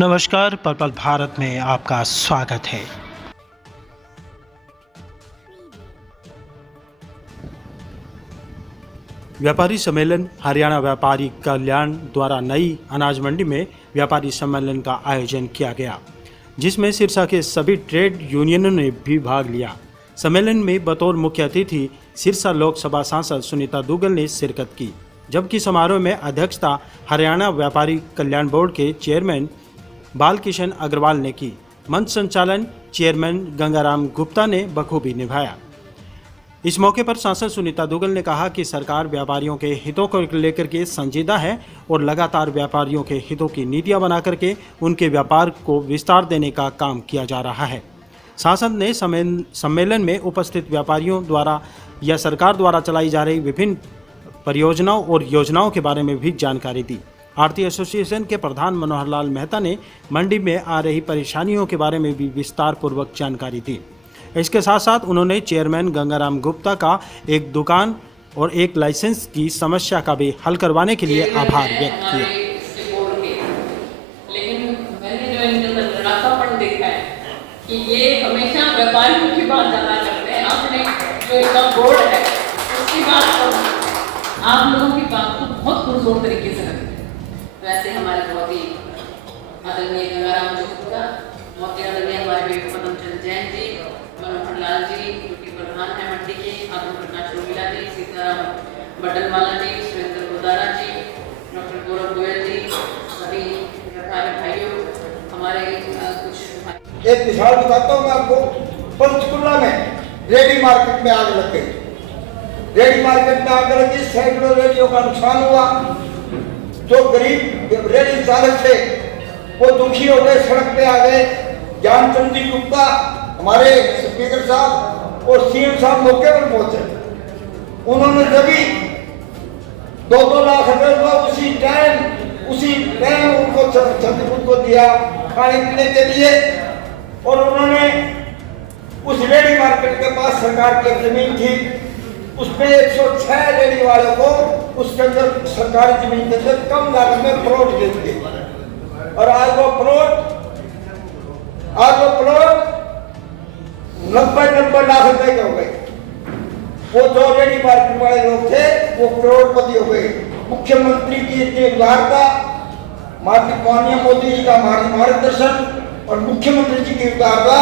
नमस्कार, पर्पल भारत में आपका स्वागत है। व्यापारी सम्मेलन हरियाणा व्यापारी कल्याण द्वारा नई अनाज मंडी में व्यापारी सम्मेलन का आयोजन किया गया, जिसमें सिरसा के सभी ट्रेड यूनियनों ने भी भाग लिया। सम्मेलन में बतौर मुख्य अतिथि सिरसा लोकसभा सांसद सुनीता दुग्गल ने शिरकत की, जबकि समारोह में अध्यक्षता हरियाणा व्यापारी कल्याण बोर्ड के चेयरमैन बालकिशन अग्रवाल ने की। मंच संचालन चेयरमैन गंगाराम गुप्ता ने बखूबी निभाया। इस मौके पर सांसद सुनीता दुग्गल ने कहा कि सरकार व्यापारियों के हितों को लेकर के संजीदा है और लगातार व्यापारियों के हितों की नीतियां बना करके उनके व्यापार को विस्तार देने का काम किया जा रहा है। सांसद ने सम्मेलन में उपस्थित व्यापारियों द्वारा या सरकार द्वारा चलाई जा रही विभिन्न परियोजनाओं और योजनाओं के बारे में भी जानकारी दी। आरती एसोसिएशन के प्रधान मनोहर लाल मेहता ने मंडी में आ रही परेशानियों के बारे में भी विस्तार पूर्वक जानकारी दी। इसके साथ साथ उन्होंने चेयरमैन गंगाराम गुप्ता का एक दुकान और एक लाइसेंस की समस्या का भी हल करवाने के लिए आभार व्यक्त किया। लेकिन मैंने जो इनका लड़ाकापन देखा है कि ये हमेशा व्यापारियों की बात ज़्यादा करते हैं। आपने जो इनका बोर्ड है उसकी बात आप लोगों की बात को बहुत पुरजोर तरीके से रखते हैं। वैसे हमारे बहुत ही आदरणीय गंगाराम जी गुप्ता, बहुत ही आदरणीय हमारे पदमचंद जैन जी, मनोहर लाल जी जो कि प्रधान है मंडी के, आत्म प्रकाश रोगिला जी, सीताराम बटनवाला जी, सुरेंद्र गोदारा जी, डॉक्टर गौरव गोयल जी, सभी व्यापारी भाइयों, हमारे कुछ एक मिसाल बताता हूँ मैं आपको। पंचकुला में रेडी मार्केट में आग लग गई। रेडी मार्केट में आग लगी, सैकड़ों रेडियों का नुकसान हुआ। जो गरीब रेडी चालक थे वो दुखी हो गए, सड़क पे आ गए। ज्ञानचंद जी गुप्ता हमारे स्पीकर साहब और सीएम साहब मौके पर पहुंचे। उन्होंने जब 2-2 लाख रुपए उसी टाइम उनको क्षतिपूर्ति को दिया खाने पीने के लिए। और उन्होंने उस रेडी मार्केट के पास सरकार की जमीन थी, उसमें 106 रेडी वालों को उसके अंदर सरकारी जमीन के अंदर कम लागत में प्लॉट दे दिए। और आज वो प्लॉट 90 लाख रुपए के हो गए। वो जो रेडी मार्केट वाले लोग थे वो करोड़पति हो गए। मुख्यमंत्री की इतनी उदारता, माननीय मोदी जी का मार्गदर्शन और मुख्यमंत्री जी की उदारता,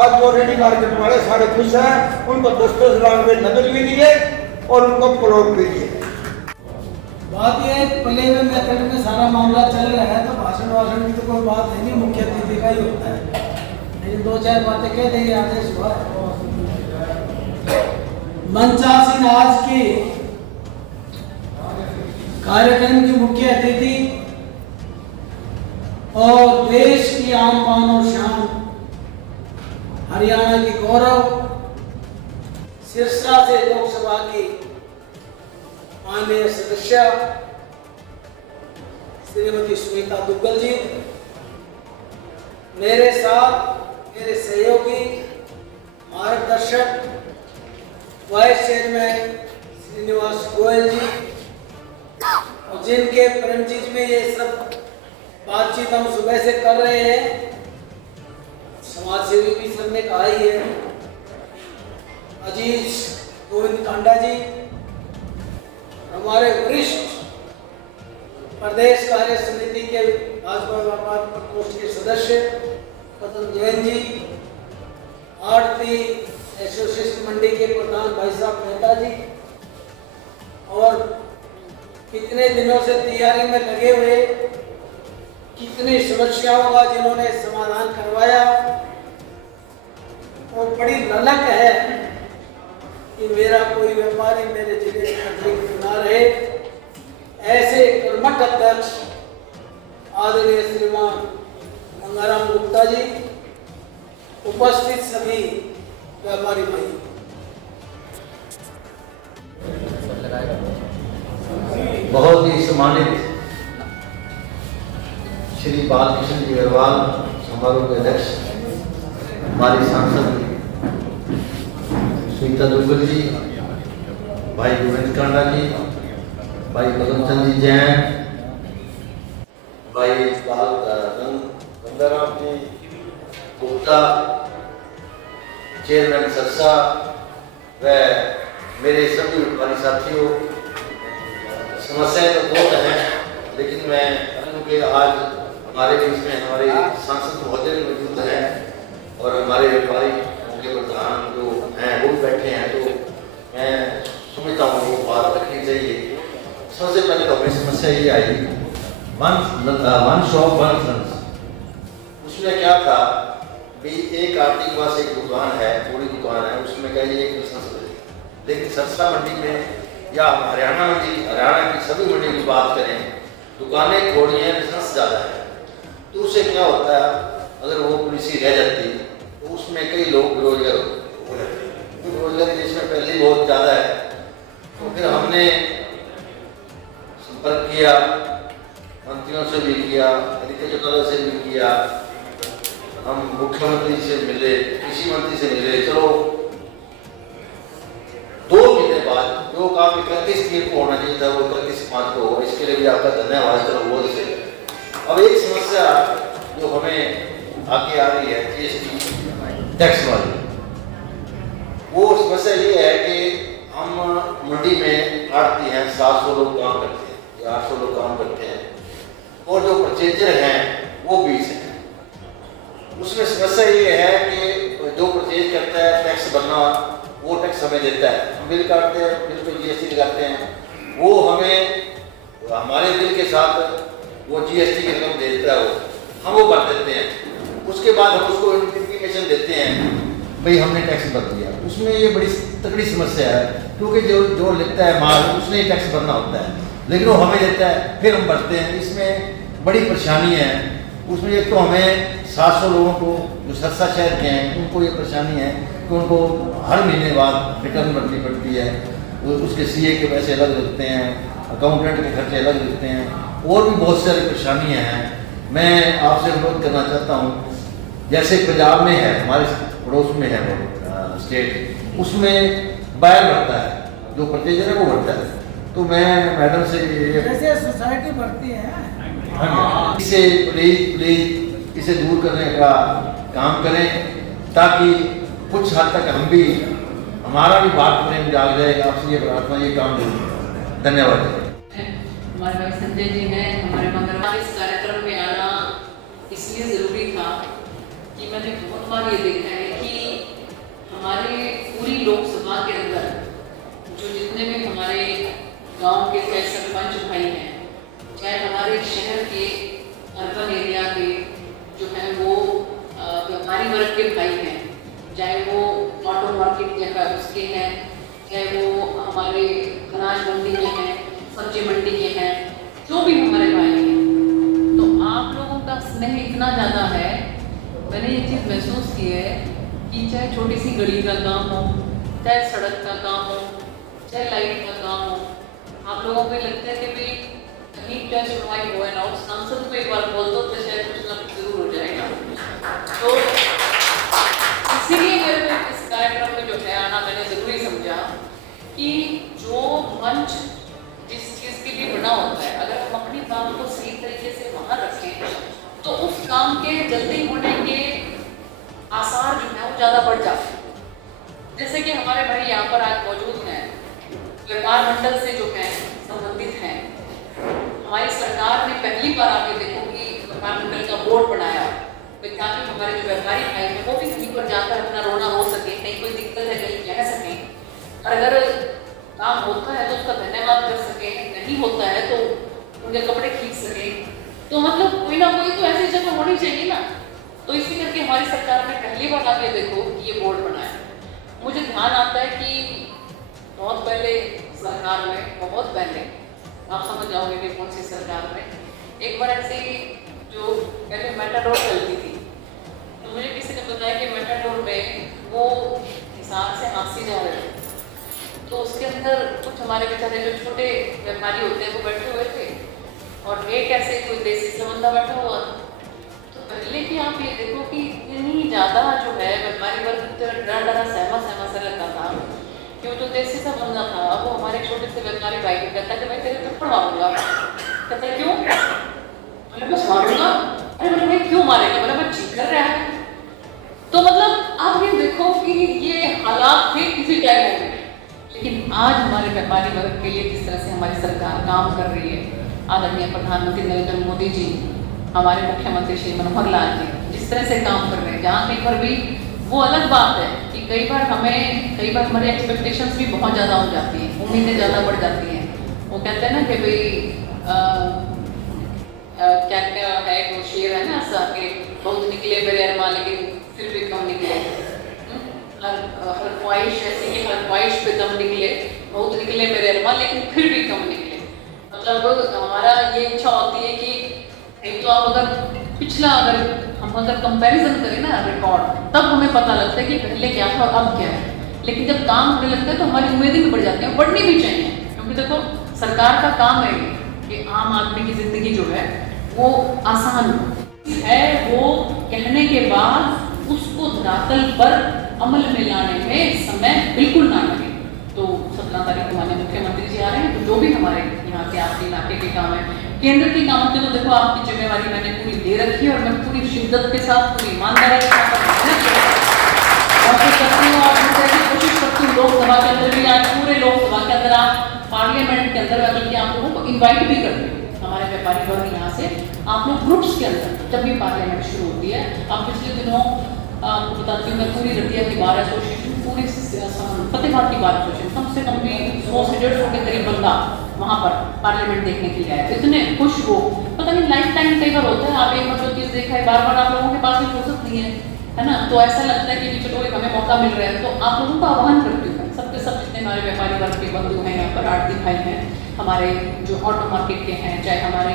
आज वो रेडी मार्केट वाले सारे खुश हैं। उनको 10-10 लाख रुपए नकद भी दिए और उनको प्लॉट भी दिए। बात यह है पहले मेथड में सारा मामला चल रहा है, तो भाषण की तो कोई बात है नहीं, मुख्य अतिथि का ही होता है। लेकिन 2-4 बातें कह देंगे आदेश हुआ। मंचासीन आज की कार्यक्रम की मुख्य अतिथि और देश की आन बान और शान, हरियाणा की गौरव, सिरसा से लोकसभा की माननीय सदस्य श्रीमती सुनीता दुग्गल जी, मेरे साथ मेरे सहयोगी मार्गदर्शक वाइस चेयरमैन श्रीनिवास गोयल जी, और जिनके प्रेमजीत में ये सब बातचीत हम सुबह से कर रहे हैं, समाज सेवी भी सर ने कहा ही है, अजीज गोविंद कांडा जी, हमारे वरिष्ठ प्रदेश कार्य समिति के भाजपा व्यापार प्रकोष्ठ के सदस्य पदम जैन जी, आरती एसोसिएशन मंडी के प्रधान भाई साहब मेहता जी, और कितने दिनों से तैयारी में लगे हुए, कितनी समस्याओं का जिन्होंने समाधान करवाया। और बड़ी ललक है कि मेरा कोई व्यापारी मेरे जिले में अतिरिक्त ना रहे। ऐसे कर्मठ अध्यक्ष आदरणीय श्रीमान गंगाराम गुप्ता जी, उपस्थित सभी व्यापारी भाई, बहुत ही सम्मानित श्री बालकिशन जी अग्रवाल, समारोह के अध्यक्ष, हमारी सांसद सुनीता दुग्गल जी, भाई गोविंद कांडा जी, भाई पदमचंद जी जैन, भाई गंगाराम जी गुप्ता, चेयरमैन सरसा व मेरे सभी व्यापारी साथियों, समस्याएं तो बहुत हैं, लेकिन मैं क्योंकि आज हमारे बीच में हमारे सांसद महोदय मौजूद हैं और हमारे व्यापारी के प्रधान जो हैं वो भी बैठे हैं, तो मैं समझता हूँ वो बात रखनी चाहिए। सबसे पहले तो हमें समस्या ये I one shop one funds. उसमें क्या था भी एक आदमी के पास एक दुकान है, पूरी दुकान है, उसमें कहीं एक बिजनेस है, लेकिन सरसा मंडी में या हरियाणा की सभी मंडी की बात करें, दुकानें थोड़ी हैं, बिजनेस ज़्यादा है, तो उससे क्या होता है अगर वो पॉलिसी रह जाती तो उसमें कई लोग बेरोजगार हो जाते हैं। बेरोजगारी देश में पहले ही बहुत ज़्यादा है, तो फिर हमने संपर्क किया, मंत्रियों से भी किया, एग्रीकल्चर से भी किया, हम मुख्यमंत्री से मिले, कृषि मंत्री से मिले। चलो 2 महीने बाद जो काम 31 को होना चाहिए था वो 31/5 को हो, इसके लिए भी आपका धन्यवाद। चलो वो से अब एक समस्या जो हमें आगे आ रही है जीएसटी टैक्स वाली, वो समस्या ये है कि हम मंडी में आड़ती हैं 700 लोग काम करते हैं या 800 लोग काम करते हैं, और जो परचेजर हैं वो 20 हैं। उसमें समस्या ये है कि जो परचेज करता है टैक्स भरना, वो टैक्स हमें देता है, हम बिल काटते हैं, बिल पे जीएसटी लगाते हैं, वो हमें हमारे बिल के साथ वो जीएसटी की रकम देता है, हम वो भर देते हैं। उसके बाद हम उसको इंटीमेशन देते हैं भाई हमने टैक्स भर दिया। उसमें ये बड़ी तगड़ी समस्या है, क्योंकि जो लेता है माल उसने टैक्स भरना होता है, लेकिन वो हमें देता है, फिर हम भरते हैं। इसमें बड़ी परेशानी है। उसमें एक तो हमें 700 लोगों को जो सरसा शहर के हैं उनको ये परेशानी है कि उनको हर महीने बाद रिटर्न भरनी पड़ती है, उसके सीए के पैसे अलग लगते हैं, अकाउंटेंट के खर्चे अलग लगते हैं, और भी बहुत सारी परेशानियाँ हैं। मैं आपसे अनुरोध करना चाहता हूँ, जैसे पंजाब में है, हमारे पड़ोस में है वो स्टेट, उसमें बायर भरता है, जो परचेजर है वो भरता है। तो मैं मैडम से जैसे सोसाइटी बढ़ती है, इसे प्लीज इसे दूर करने का काम करें, ताकि कुछ हद तक हम भी, हमारा भी बात प्रेम जाग जाएगा। आपसे ये प्रार्थना, ये काम जरूर। धन्यवाद। हमारे भाई संजय जी हैं, हमारे मगर इस कार्यक्रम में आना इसलिए ज़रूरी था कि मैंने बहुत बार ये देखा है कि हमारे पूरी लोकसभा के अंदर जो जितने भी हमारे गांव के चाहे सरपंच भाई हैं, चाहे हमारे शहर के अर्बन एरिया के जो हैं वो व्यापारी वर्ग के भाई हैं, चाहे वो ऑटो मार्केट जगह उसके हैं, चाहे वो हमारे अनाज मंडी के हैं, सब्जी मंडी के हैं, जो भी हमारे भाई हैं, तो आप लोगों का स्नेह इतना ज़्यादा है। मैंने ये चीज़ महसूस की है कि चाहे छोटी सी गली का काम हो, चाहे सड़क का काम हो, चाहे लाइट का काम हो, आप लोगों को लगता है कि भाई कहीं क्या सुनवाई हो ना हो, सांसद को एक बार बोल दो तो शायद कुछ ना कुछ जरूर हो जाएगा। तो इसीलिए मेरे को इस कार्यक्रम में जो है आना मैंने ज़रूरी समझा कि जो मंच जिस चीज़ के लिए बना होता है, अगर हम अपनी बात को सही तरीके से वहाँ रखें तो उस काम के जल्दी होने के आसार जो है वो ज़्यादा बढ़ जाते हैं। जैसे कि हमारे भाई यहाँ पर आज मौजूद हैं, व्यापार मंडल से जो है संबंधित हैं। हमारी सरकार ने पहली बार आप ये देखो कि व्यापार मंडल का बोर्ड बनाया ताकि हमारे जो व्यापारी भाई हैं वो भी कहीं पर जाकर अपना रोना रो सके, कहीं कोई दिक्कत है कहीं कह सकें, और अगर काम होता है तो उसका धन्यवाद कर सके, नहीं होता है तो उनके कपड़े खींच सके। तो मतलब कोई ना कोई तो ऐसी जगह होनी चाहिए ना। तो इसी करके हमारी सरकार ने पहली बार आगे देखो कि ये बोर्ड बनाया। मुझे ध्यान आता है कि बहुत पहले सरकार में, बहुत पहले, आप समझ जाओगे कि कौन सी सरकार में, एक बार ऐसे जो पहले मेटाडोर चलती थी, तो मुझे किसी ने बताया कि मेटाडोर में वो हिसाब से हांसी जा रहे थे, तो उसके अंदर कुछ हमारे बेचारे जो छोटे व्यापारी होते हैं वो बैठे हुए थे, और एक ऐसे कोई देसी सा बंदा बैठा हुआ था। तो पहले कि आप ये देखो कि इतनी ज़्यादा जो है व्यापारी वर्ग डरा डरा सहमा सा लगता था, क्यों जो देसी सा बंदा था वो हमारे छोटे से व्यापारी भाई को कहता कि मैं तेरे थप्पड़ मारूंगा। कहता क्यों? मैं मारूंगा। अरे मैंने भाई क्यों मारेगा? मैंने गए होंगे, लेकिन आज हमारे व्यापारी वर्ग के लिए जिस तरह से हमारी सरकार काम कर रही है, आदरणीय प्रधानमंत्री नरेंद्र मोदी जी, हमारे मुख्यमंत्री श्री मनोहर लाल जी जिस तरह से काम कर रहे हैं, जहाँ कहीं पर भी वो अलग बात है कि कई बार हमारी एक्सपेक्टेशंस भी बहुत ज़्यादा हो जाती हैं, उम्मीदें ज़्यादा बढ़ जाती हैं। वो कहते हैं ना कि भाई क्या क्या है, वो शेर है ना ऐसा कि बहुत निकले मेरे अरमान लेकिन फिर भी कम निकले, हर ख्वाहिश ऐसी कि हर ख्वाहिश पे दम निकले, बहुत निकले मेरे अरमान लेकिन फिर भी कम निकले। मतलब हमारा ये इच्छा होती है कि एक तो आप अगर हम कंपैरिजन करें ना रिकॉर्ड, तब हमें पता लगता है कि पहले क्या था और अब क्या है। लेकिन जब काम होने लगता है तो हमारी उम्मीदें भी बढ़ जाती हैं, बढ़नी भी चाहिए, क्योंकि देखो सरकार का काम है कि आम आदमी की जिंदगी जो है वो आसान है, वो कहने के बाद उसको धरातल पर अमल में लाने में समय बिल्कुल ना लगे। तो 17 तारीख को माननीय मुख्यमंत्री जी आ रहे हैं, तो जो भी हमारे यहाँ के आपके इलाके के काम है, केंद्र के कामों के, तो देखो आपकी जिम्मेवारी मैंने पूरी ले रखी है और मैं पूरी शिद्दत के साथ, पूरी ईमानदारी के साथ करती हूँ और कोशिश करती हूँ लोकसभा के अंदर भी, आज पूरे लोकसभा के अंदर आप पार्लियामेंट के अंदर बल्कि आप लोगों को इन्वाइट भी करते हैं, हमारे व्यापारी वर्ग यहाँ से आप लोग ग्रुप्स के अंदर जब भी पार्लियामेंट शुरू होती है। आप पिछले दिनों आपको बताती हूँ, मैं पूरी रतिया की बार एसोसिएशन, पूरी फतेहाबाद की बार एसोसिएशन, कम से कम भी 100 से 150 के करीब बंदा वहाँ पर पार्लियामेंट देखने के लिए आए, इतने खुश वो, पता नहीं लाइफ टाइम कई बार होता है, आप एक बार जो चीज़ देखा है बार बार आप लोगों के पास भी फुर्सत नहीं है ना, तो ऐसा लगता है कि चलो एक हमें मौका मिल रहा है। तो आप लोगों का आह्वान करती हूँ, सबके सब जितने हमारे व्यापारी वर्ग के बंधु हैं, यहाँ पर आड़ती भाई हैं, हमारे जो ऑटो मार्केट के हैं, चाहे हमारे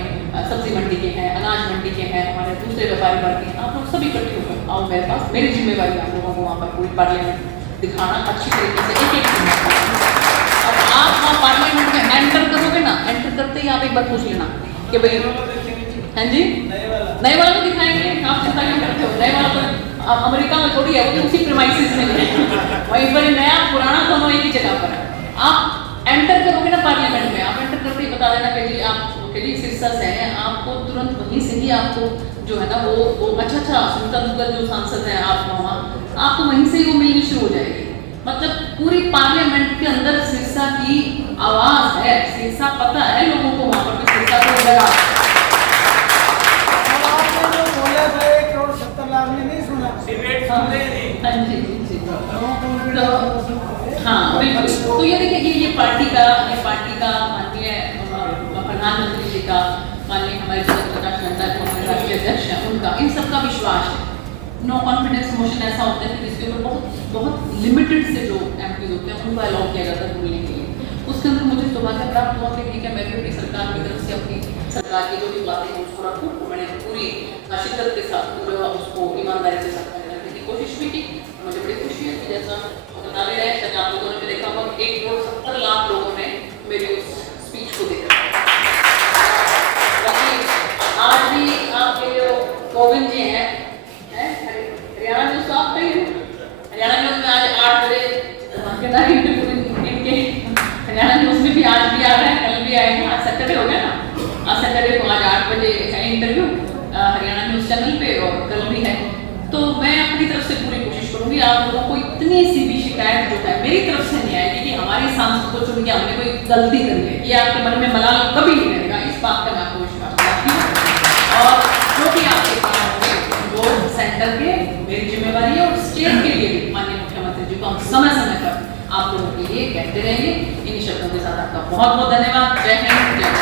सब्जी मंडी के हैं, अनाज मंडी के हैं, हमारे दूसरे व्यापारी वर्ग के हैं, आप लोग सभी इकट्ठे होकर आओ मेरे पास, मेरी जिम्मेवारी आप लोगों को वहाँ पर पूरी पार्लियामेंट दिखाना अच्छी तरीके से एक अब आप वहाँ पार्लियामेंट में एंटर करोगे ना, एंटर करते ही आप एक बार पूछ लेना कि भाई हाँ जी नए वाला तो दिखाएंगे, आप चिंता क्यों करते हो, नए वाला तो अमेरिका में थोड़ी है, वो तो उसी प्रीमाइसेस में है, वहीं पर नया पुराना दोनों एक ही जगह पर है। आप एंटर करोगे ना पार्लियामेंट में, आप एंटर करते ही बता देना कि जी आप सिरसा से हैं, आपको तुरंत वहीं से ही आपको जो है ना वो अच्छा सुनता जो सांसद हैं आप वहाँ, आपको वहीं से ही वो मिलनी शुरू हो जाएगी। मतलब पूरी पार्लियामेंट के अंदर सिरसा की आवाज है, सिरसा पता है लोगों को, वहाँ पर भी सिरसा को लगा। हाँ बिल्कुल, तो ये देखिए ये पार्टी का माननीय प्रधानमंत्री जी का, माननीय हमारे जगत प्रकाश नड्डा जो हमारे राष्ट्रीय अध्यक्ष हैं, उनका इन सबका विश्वास है। नो कॉन्फिडेंस मोशन ऐसा होता है कि जिसके ऊपर बहुत लिमिटेड से जो एमपी होते हैं उनको अलाउ किया जाता है बोलने के लिए, उसके अंदर मुझे सौभाग्य प्राप्त हुआ कि ठीक है मैं भी अपनी सरकार की तरफ से अपनी सरकार की जो भी बातें हैं उसको रखूँ, मैंने पूरी शिद्दत के साथ पूरा उसको ईमानदारी के साथ रखने की कोशिश भी की। मुझे बड़ी खुशी है कि जैसा बता भी रहे हैं, आप लोगों ने देखा होगा 1,70,00,000 लोगों ने मेरी उस स्पीच को देखा। आज भी आपके जो गोविंद जी हैं हरियाणा न्यूज़, तो आप कहीं हरियाणा न्यूज़ में आज 8 बजे इनके हरियाणा न्यूज़ में भी आज भी आ रहा है, कल भी आएगा, आज सैटरडे हो गया ना, आज सैटरडे को आज 8 बजे है इंटरव्यू हरियाणा न्यूज़ चैनल पे और कल भी है। तो मैं अपनी तरफ से पूरी कोशिश करूंगी आप लोगों को इतनी सी भी शिकायत जो है मेरी तरफ से नहीं आएगी कि हमारी सांसद को चुन के हमने कोई गलती करी है, ये आपके मन में मलाल कभी नहीं रहेगा, इस बात का मैं आपको विश्वास दिलाती हूँ। और जो भी आपके काम होंगे वो सेंटर के मेरी जिम्मेवारी है और स्टेट के लिए भी माननीय मुख्यमंत्री जी को हम समय समय पर आप लोगों के लिए कहते रहेंगे। इन शब्दों के साथ आपका बहुत बहुत धन्यवाद। जय हिंद, जय